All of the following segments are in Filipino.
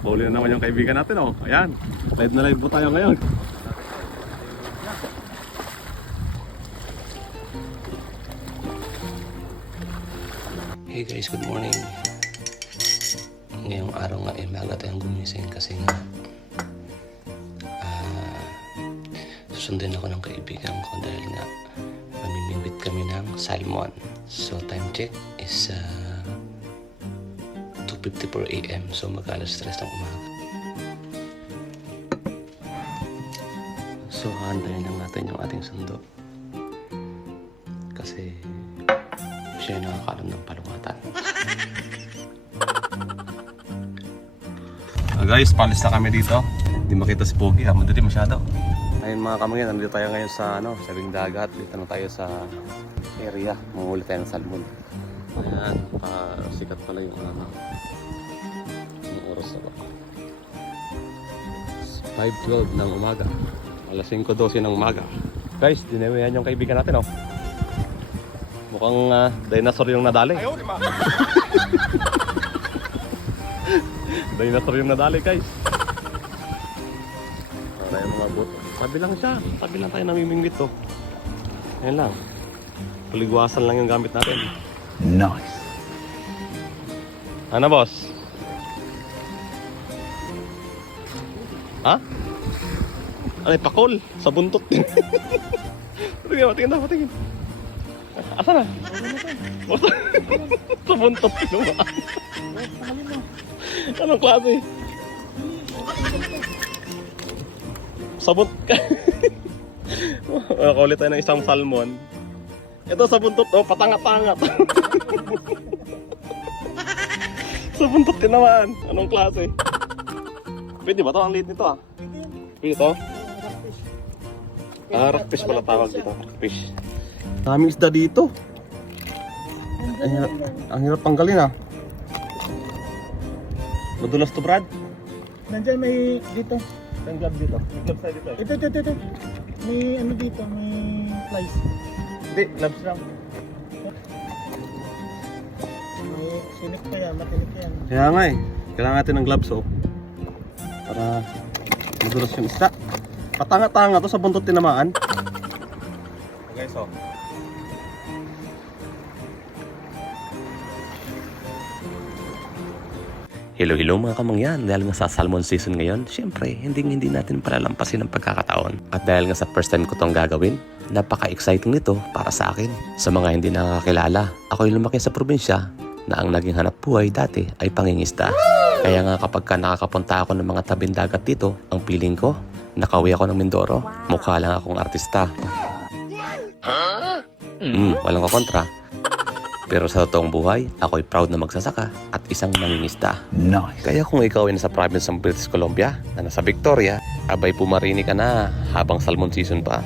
Huli na naman yung kaibigan natin, oh. Ayan, live na live po tayo ngayon. Hey guys, good morning. Ngayong araw nga maaga tayong gumising kasi nga susundin ako ng kaibigan ko dahil nga mamimingwit kami ng salmon. So time check is 2:54 AM. So mag-alas 3 ng umaga. So hantayin lang natin yung ating sundo kasi siya yung nakakalam ng palungatan. Guys, palis na kami dito. Hindi makita si Pogi, ha? Madali masyado. Ayun mga kamangyan, nandito tayo ngayon sa sabing dagat. Dito na tayo sa area. Manghuli tayo ng salmon. Ayan, sikat pala yung oras na ba? 5:12 ng umaga. Alas 5:12 ng umaga. Guys, dinawihan yung kaibigan natin, oh. Mukhang dinosaur yung nadali. Ayaw, di ba? Dinosaur yung nadali, guys. Para yung mga boat. Tabi lang siya. Tabi lang tayo namimingwit, oh. Ayan lang. Puligwasan lang yung gamit natin. Nice. Ano, boss? Ha? Ano, pakol? Sa buntot. Patingin, patingin. Asa na? Sa buntot. Anong klase? Sabot ka. Kulit tayo ng isang salmon. Ito sa buntot, oh, patangat-tangat. Sa buntot din naman. Anong klase? Pwede ba ito? Ang liit nito, ah. Pwede ito? Rockfish pala tawag dito. Rockfish. Daming isda dito. Ang hirap tanggalin, ah. Madulas to, Brad. Nandiyan may dito. Ang glove dito. May gloves tayo dito. Ito. May ano dito, may flies. Hindi, gloves lang. May sinik pa yan, matinik yan. Kaya nga eh. Kailangan natin ng gloves, oh. Para madulas yung isda. Patanga-tanga to sa buntot tinamaan. Guys, oh. Hello mga kamangyan, dahil nga sa salmon season ngayon, syempre, hindi natin palalampasin ang pagkakataon. At dahil nga sa first time ko itong gagawin, napaka-exciting nito para sa akin. Sa mga hindi nakakilala, ako'y lumaki sa probinsya na ang naging hanap buhay dati ay pangingisda. Kaya nga kapag nakakapunta ako ng mga tabing dagat dito, ang feeling ko, nakauwi ako ng Mindoro. Mukha lang akong artista. Walang kakontra. Pero sa totoong buhay, ako'y proud na magsasaka at isang mangingisda. Nice. Kaya kung ikaw ay nasa province ng British Columbia, na nasa Victoria, abay pumarini ka na habang salmon season pa.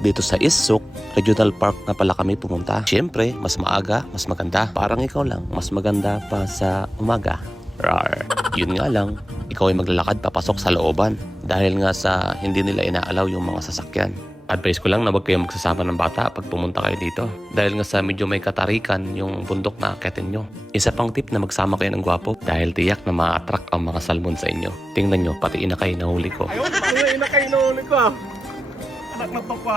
Dito sa Issook Regional Park na pala kami pumunta. Siyempre, mas maaga, mas maganda. Parang ikaw lang, mas maganda pa sa umaga. Rar. Yun nga lang, ikaw ay maglalakad papasok sa looban. Dahil nga sa hindi nila inaalaw yung mga sasakyan. Advice ko lang na huwag kayong magsasama ng bata pag pumunta kayo dito. Dahil nga sa medyo may katarikan yung bundok na akitin nyo. Isa pang tip na magsama kayo ng gwapo dahil tiyak na ma-attract ang mga salmon sa inyo. Tingnan nyo, pati inakay na huli ko. Ayaw, inakay na huli ko, ah. Anak na to pa.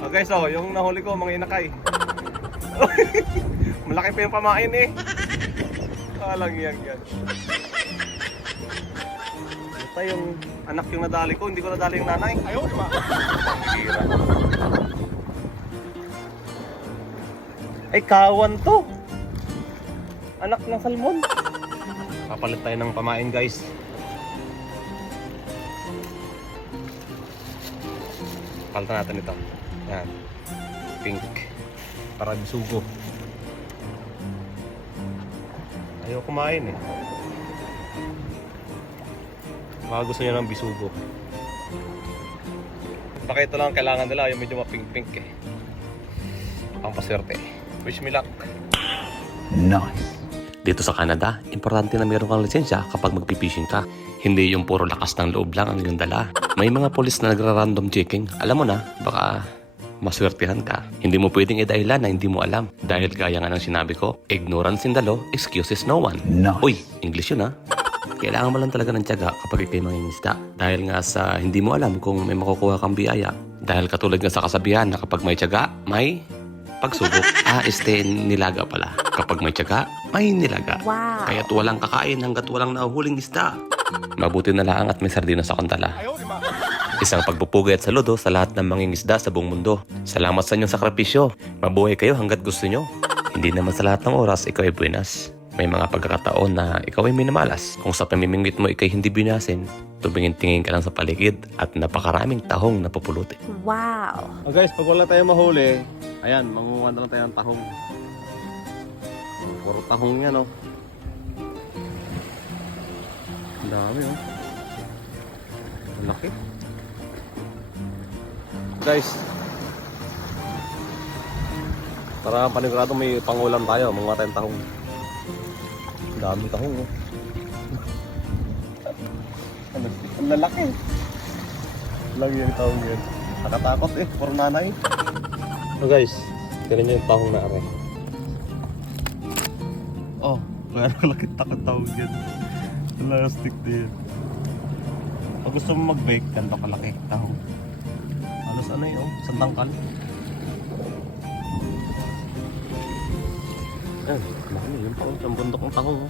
Oh, guys, oh, yung nahuli ko, mga inakay. Malaki pa yung pamain, eh. Alang yan. Ito yung anak yung nadali ko, hindi ko nadali yung nanay. Ayaw, di ba? Ay, kawan to. Anak ng salmon. Papalit tayo ng pamain, guys. Palitan natin ito. Yan. Pink. Para bisugo. Ayaw kumain, eh. Baka gusto niya ng bisugo. Baka ito lang kailangan nila, yung medyo mapink-pink, eh. Ang paswerte. Wish me luck. Nice. Dito sa Canada, importante na meron kang lisensya kapag magpipishing ka. Hindi yung puro lakas ng loob lang ang iyong dala. May mga polis na nagra-random checking. Alam mo na, baka maswertihan ka. Hindi mo pwedeng idahilan na hindi mo alam. Dahil gaya nga ng sinabi ko, ignorance in the law excuses no one. Nice. Uy, English yun, ha? Kailangan mo lang talaga ng tiyaga kapag ikay mangingisda. Dahil nga sa hindi mo alam kung may makukuha kang biyaya. Dahil katulad nga sa kasabihan na kapag may tiyaga, may pagsubok. Nilaga pala. Kapag may tiyaga, may nilaga. Wow. Kaya't walang kakain hanggat walang nahuhuling isda. Mabuti na lang at may sardina sa kontala. Isang pagpupugay at saludo sa lahat ng mangingisda sa buong mundo. Salamat sa inyong sakripisyo. Mabuhay kayo hanggat gusto nyo. Hindi naman sa lahat ng oras ikaw ay buenas. May mga pagkakataon na ikaw ay minamalas. Kung sa pamimingwit mo ikay hindi binasin, tumingin-tingin ka lang sa paligid at napakaraming tahong napupulutin. Wow. Oh guys, pag wala tayong mahuli, ayan, mangunguha na lang tayo ng tahong. Puro tahong yan, oh. Ang dami, oh. Ang laki. Guys, para panigurado may pangulam tayo, mangunguha tayong tahong. Ang dami tahong, oh. Ang lalaki. Lagi yung tahong yan. Nakatakot eh, puro nanay. So guys, tignan nyo yung tahong na are. Oh, kaya nakalaki tahong yan. Plastic din. Pag gusto mo mag-bake, ganito kalaki tahong. Halos ano yun, isang tangkal. Ayan, laki yun pa yung bundok ng tahong.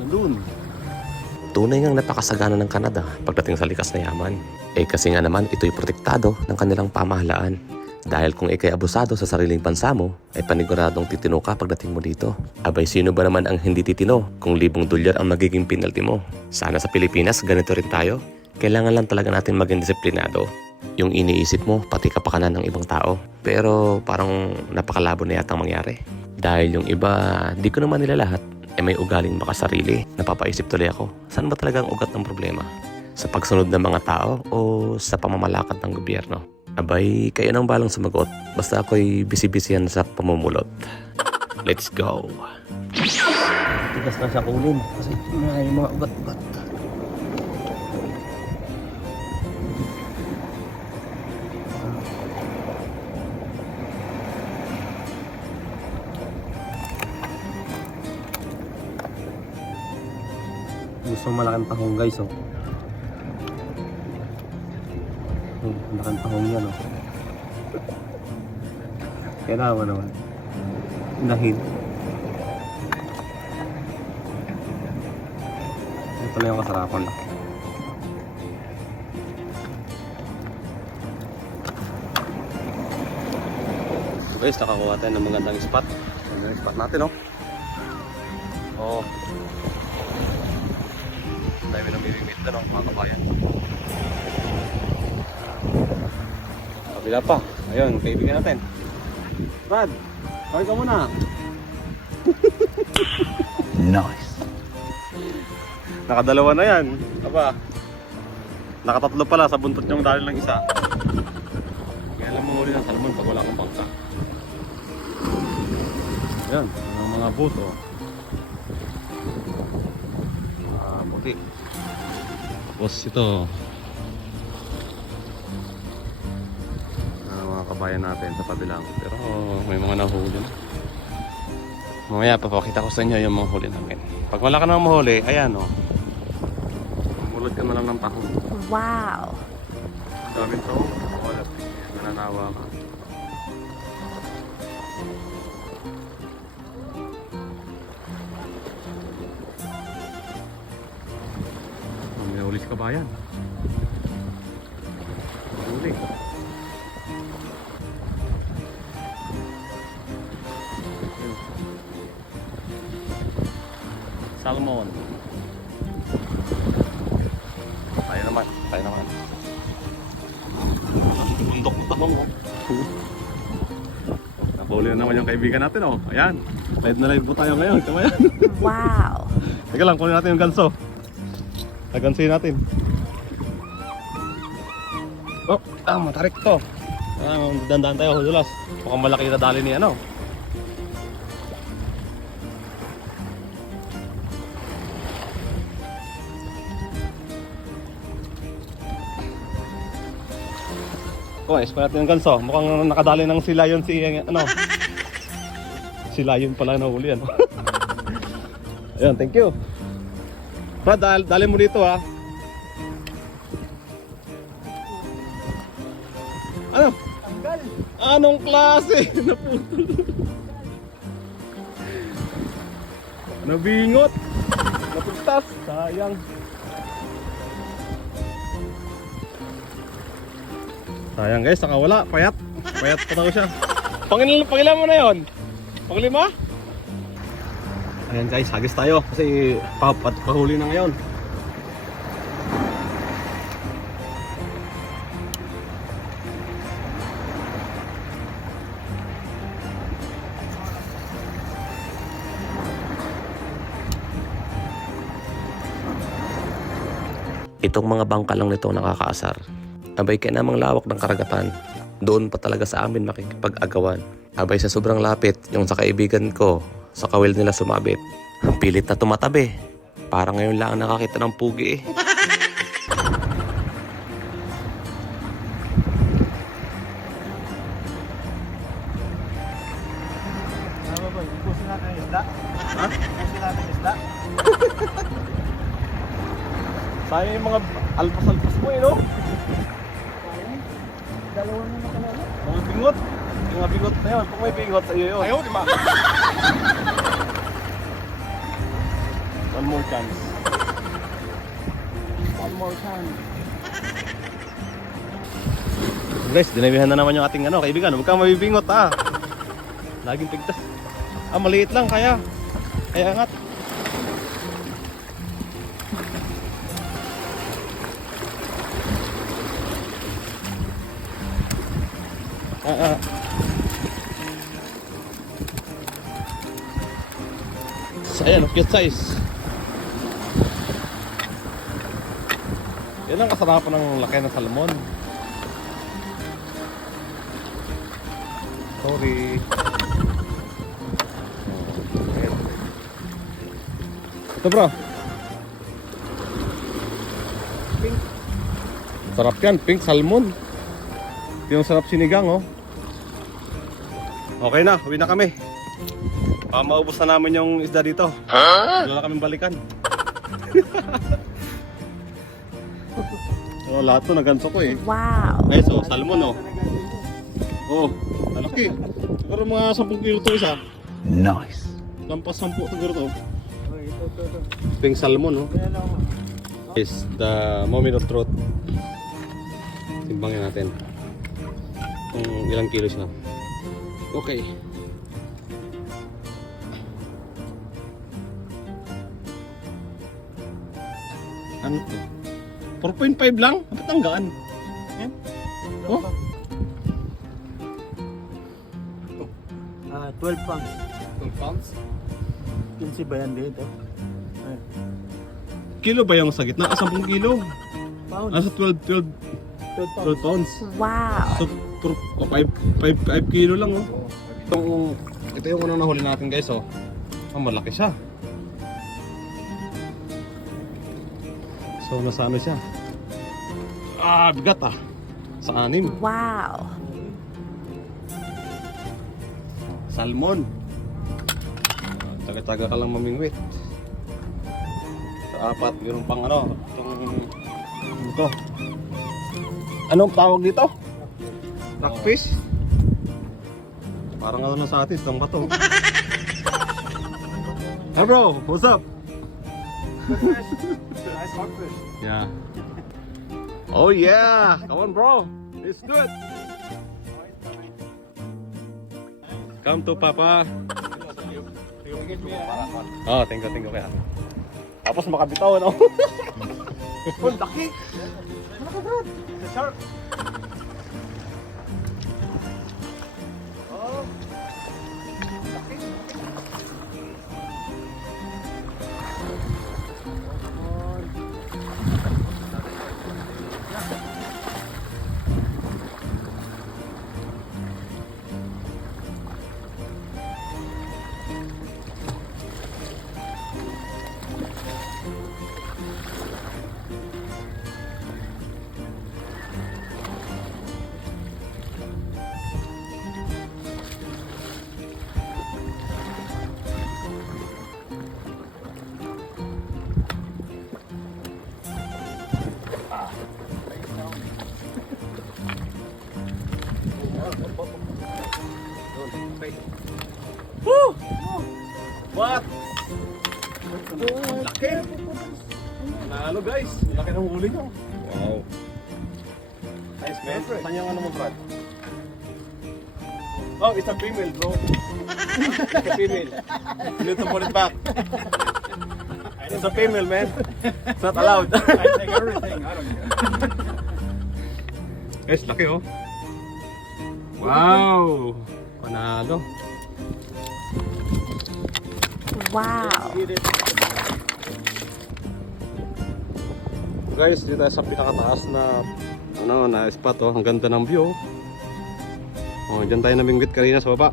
Nandun. Tunay ngang napakasagana ng Canada pagdating sa likas na yaman. Kasi nga naman ito'y protektado ng kanilang pamahalaan. Dahil kung ikay abusado sa sariling bansa mo, ay paniguradong titino ka pagdating mo dito. Abay sino ba naman ang hindi titino kung $1,000 ang magiging penalty mo? Sana sa Pilipinas ganito rin tayo. Kailangan lang talaga natin maging disiplinado. Yung iniisip mo, pati kapakanan ng ibang tao. Pero parang napakalabo na yatang mangyari. Dahil yung iba, di ko naman nila lahat, may ugaling makasarili. Napapaisip tuloy ako, saan ba talaga ang ugat ng problema? Sa pagsunod ng mga tao o sa pamamalakad ng gobyerno? Abay, kayo nang balang sumagot. Basta ako'y busy-busy sa pamumulot. Let's go! Tigas na siya kunin kasi may mga ugat-ugat. Gusto malaking tahong guys, oh. Malaking tahong yan, oh. Kailangan naman inahin. Ito na yung kasarapan. So guys, nakakuha tayo ng magandang spot. Magandang spot natin, oh. Oh. Dahil minamimit na, no, mga kabayan. Kabila pa. Ayun, kaibigan natin. Brad, kawin ka muna. Nice. Nakadalawa na yan. Aba, nakatatlo pala sa buntot niyong dahil lang isa. Kaya alam mo uli ng salmon pag wala kang bangka. Ayan, ang mga buto. Puti. Tapos ito. Mga kabayan natin sa pabilang. Pero may mga nahuli. Mamaya papakita ko sa inyo yung mga huli namin. Pag wala ka na mahuli, ayan o. Mulot ka na lang ng tahong. Wow. Dami ito. Wala. Nananawa ka. May huli sa kabayan. Huli. Salmon. Tayo naman. Bundok na tanong, oh. Napahuli na naman yung kaibigan natin, oh. Ayan. Live na live po tayo ngayon. Kamayan. Wow. Teka lang, kunin natin yung ganso. Gansoyin natin. Oh, matarik to. Dandaan tayo, hudulas. Mukhang malaki na dali ni ano. Oh, ispa natin yung ganso. Mukhang nakadali ng silayon si ano. Silayon pala na huli, ano. Ayan, thank you. Brad, dali mo dito ha. Ano? Tanggal. Anong klase? Naputol. Nabingot. Napuntas. Sayang. Sayang guys, nakawala. Payat. Payat pa daw siya. Pangilan mo na yon? Panglima? Ayan guys, hagis tayo kasi pahuli na ngayon. Itong mga bangka lang nito nakakaasar. Abay kaya namang lawak ng karagatan. Doon pa talaga sa amin makikipag-agawan. Abay sa sobrang lapit, yung sa kaibigan ko, sa kawil nila sumabit. Pilit na tumatabi. Parang ngayon lang nakakita ng pugi eh. Ano ba? Ipusin natin yung isda. Ha? Ipusin natin yung isda. Sayang yung mga alpas-alpas mo eh, no? Dalawa na nakalala. Mga bingot. Yung mga bingot na yun. Kung may bingot sa iyo yun. Ayaw, di ba? One more chance. One more time. Guys, dinabihan na naman yung ating kaibigan. Huwag kang mabibingot Laging pigtas. Maliit lang kaya. Kaya angat. Ayan, cute size. Yan ang kasarapan ng laki ng salmon. Sorry. Ito bro. Pink. Sarap yan, pink salmon. Ito yung sarap sinigang oh. Okay na, uwi na kami. Maubos na namin yung isda dito. Wala na kaming balikan. So lahat to naganso ko eh. Wow. Ay, so salmon oh. Oh, malaki. Siguro mga 10 kilo to isa. Nice. Lampas 10 siguro to. Okay, ito. Pink salmon oh. Kaya lang ako. Is the moment of truth. Timbangin natin. Kung ilang kilo siya. Okay. Ano to? 4.5 lang? Bakit ang gaan? Yan. Oh? 12 pounds. 12 pounds? 15 ba yan dito? Ay, Kilo ba yung sa gitna? 10 kilo. pounds. Nasa 12 12 pounds. pounds. Wow. So, 5 kilo lang oh. Ito yung unang nahuli natin guys oh. Malaki siya. So nasa ano siya? Bigat sa 6. Wow. Salmon. Taga-taga ka lang mamingwit. Sa 4, mayroon pang ito. Anong tawag dito? Rockfish? Parang na sa atin, itong bato. Hey bro, what's up? Nice hardfish. Yeah. Oh yeah! Come on bro! It's good! Come to Papa! Oh, thank you kaya. Tapos makabitaw, no? Oh, laki! Malaki brad! It's a shark! Oh! Laki! Laki! Nalo guys, laki ng huli nyo. Wow. Nice man. Saan yung ano mo, Brad? Oh, it's a female, bro. It's a female. You need to put it back. It's a female, man. It's not allowed. I take everything. I don't care. Guys, laki oh. Wow! Panalo. Wow. Guys, dito tayo sa pinakataas na na spot oh. Ang ganda ng view. Oh, diyan tayo namingwit kanina sa baba.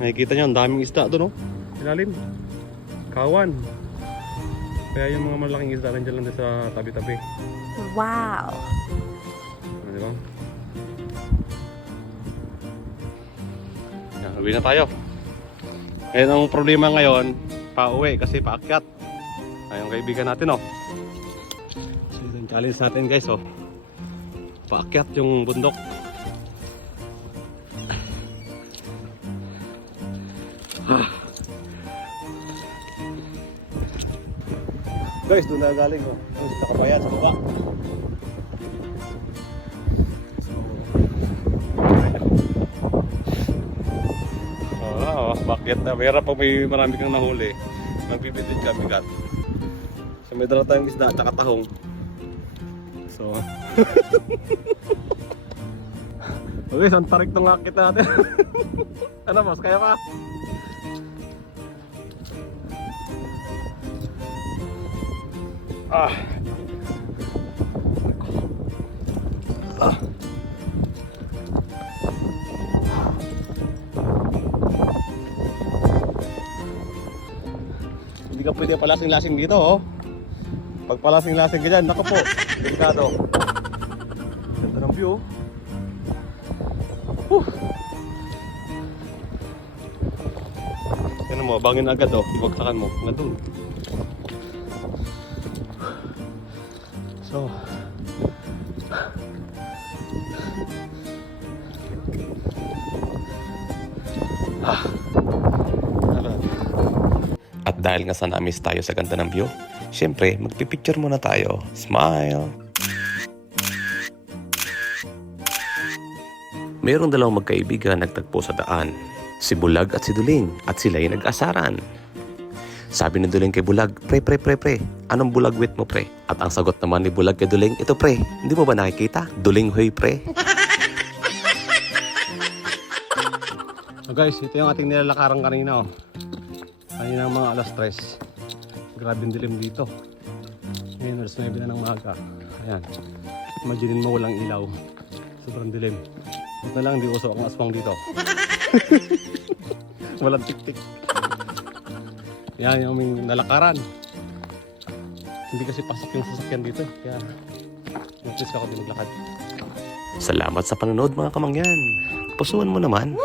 Nakikita nyo, ang daming isda doon oh. Ilalim. Kawan. Kaya yung mga malaking isda nandiyan lang din sa tabi-tabi. Wow. Di ba? Yan, uwi na tayo. Ngayon ang problema ngayon, pauwi kasi paakyat. Ay, yung kaibigan natin oh. So, yung challenge natin guys oh. Paakyat yung bundok. Guys, doon na galing oh. Yung sa kabayan sa baba. Bakit na? Mayroon pag may marami kang nahuli. Magbibitid ka, bigat. So may dala tayong isda at saka tahong. So okay, saan tarik itong akit natin? Ano boss, kaya pa? Ah. Ah. Hindi ka pwede palasing-lasing dito oh. Pag palasing-lasing ka dyan, naku po, delikado. Ganda ng view oh. Yan mo, bangin agad oh, ibagsakan mo, nga dun. So At dahil nga sa na-miss tayo sa ganda ng view, syempre magpipicture muna tayo. Smile! Mayroong dalawang magkaibigan nagtagpo sa daan. Si Bulag at si Duling, at sila'y nag-asaran. Sabi ni Duling kay Bulag, pre, anong bulagwit mo pre? At ang sagot naman ni Bulag kay Duling, ito pre, hindi mo ba nakikita? Duling hoy pre. So guys, ito yung ating nilalakaran kanina oh. Kanina mga alas 3. Grabe yung dilim dito. Ngayon alas 9 na ng maga. Ayan. Imaginin mo walang ilaw. Sobrang dilim. Ito na lang, hindi uso ang aswang dito. Walang tik-tik. Yan yung aming nalakaran. Hindi kasi pasok yung sasakyan dito. Kaya notice ako din maglakad. Salamat sa panonood mga kamangyan. Pusuan mo naman.